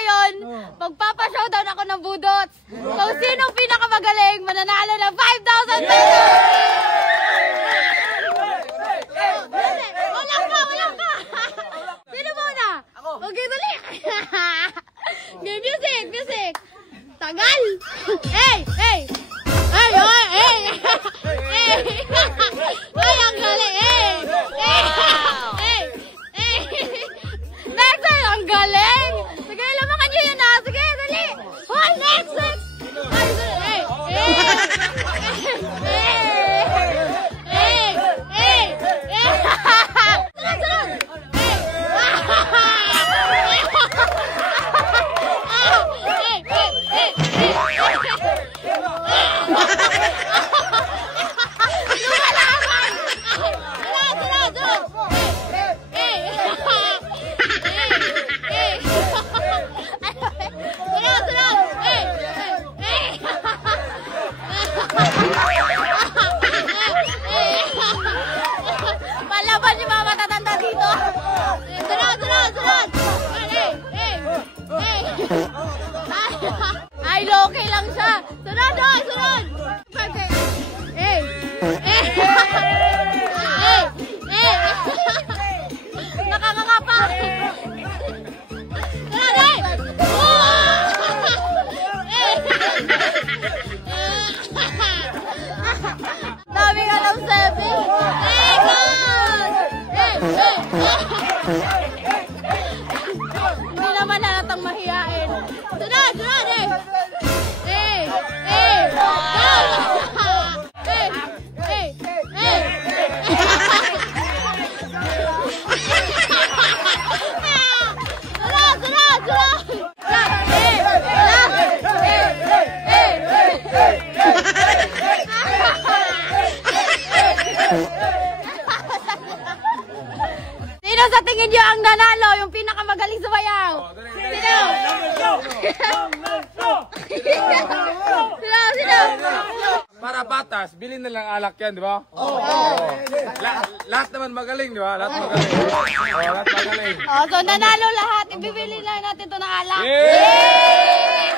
ngayon, magpapashowdown ako ng budots. Kung sinong pinakamagaling, mananalo ng 5,000 pesos! Wala ka! Sino muna? Ako. Okay, dali! Music! Tagal! Hey! Ay, ang galing! Next! Ang galing! Sige, lamakan nyo yun na! Sige, dali! Hoy, next! Palaban yung mga matatanda dito. Sunod. Ay, okay lang siya. Sunod. Nakakangapa. Dami ka ng 7. Hindi naman halatang mahiyain. Sunod. Sino sa tingin niyo ang nanalo? Yung pinakamagaling sumayaw? Sino? Para patas, bilhin na lang alak yan, di ba? Oo. Lahat naman magaling, di ba? Lahat magaling. So nanalo lahat. Ibibili lang natin ito ng alak. Yay!